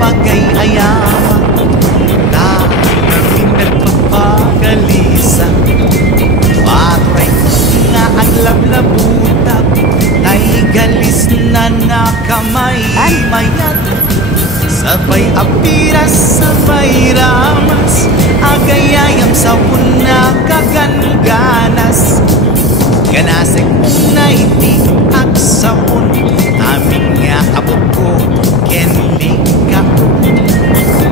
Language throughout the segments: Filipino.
pagay-ayaman na kami nagpagpagalisa. Patray nga ang lablabutap ay galis na nakamay mayat. Sabay apiras, sabay ramas, agayayam sa una kaganganas. Ganasek unay di aksaon, amin nga abot ko kenling ka.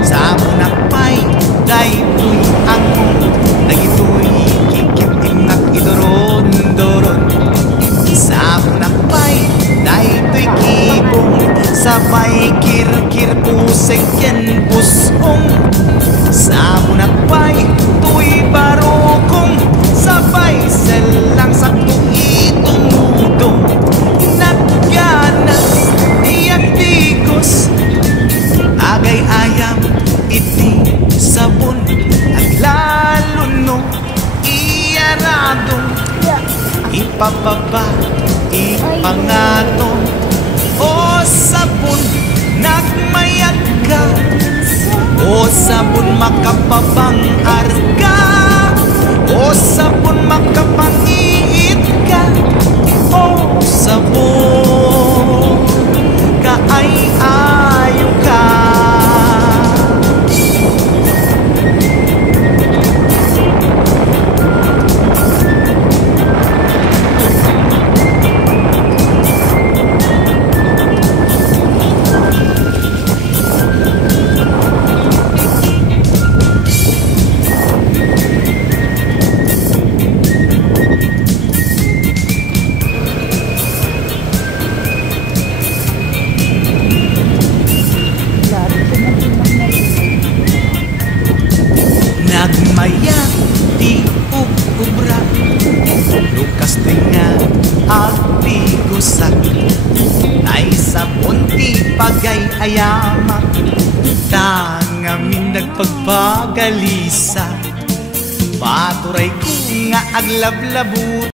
Sa munapay, daytoy angong, nagitoy kikip-inak idoron-doron. Sa munapay, daytoy kibong, sabay kir-kir pusek ken pusong. Sa munapay, tuy barokong, sabay selang sakto itumudo. Nagganas, iyak digos, agay-ayam, iti sabon, at lalo no iyaradong ipababa, ipangatong. O sabon, nagmayat ka, o sabon makapabang arga, o sabon makapangiit ka, o sabon kaay-ayo ka. Nagmaya di ubra, lukas tinga agdi gusak, ay sa punti pagay-ayamak, tangamin nagpagpagalisa. Paturay ko nga aglablabut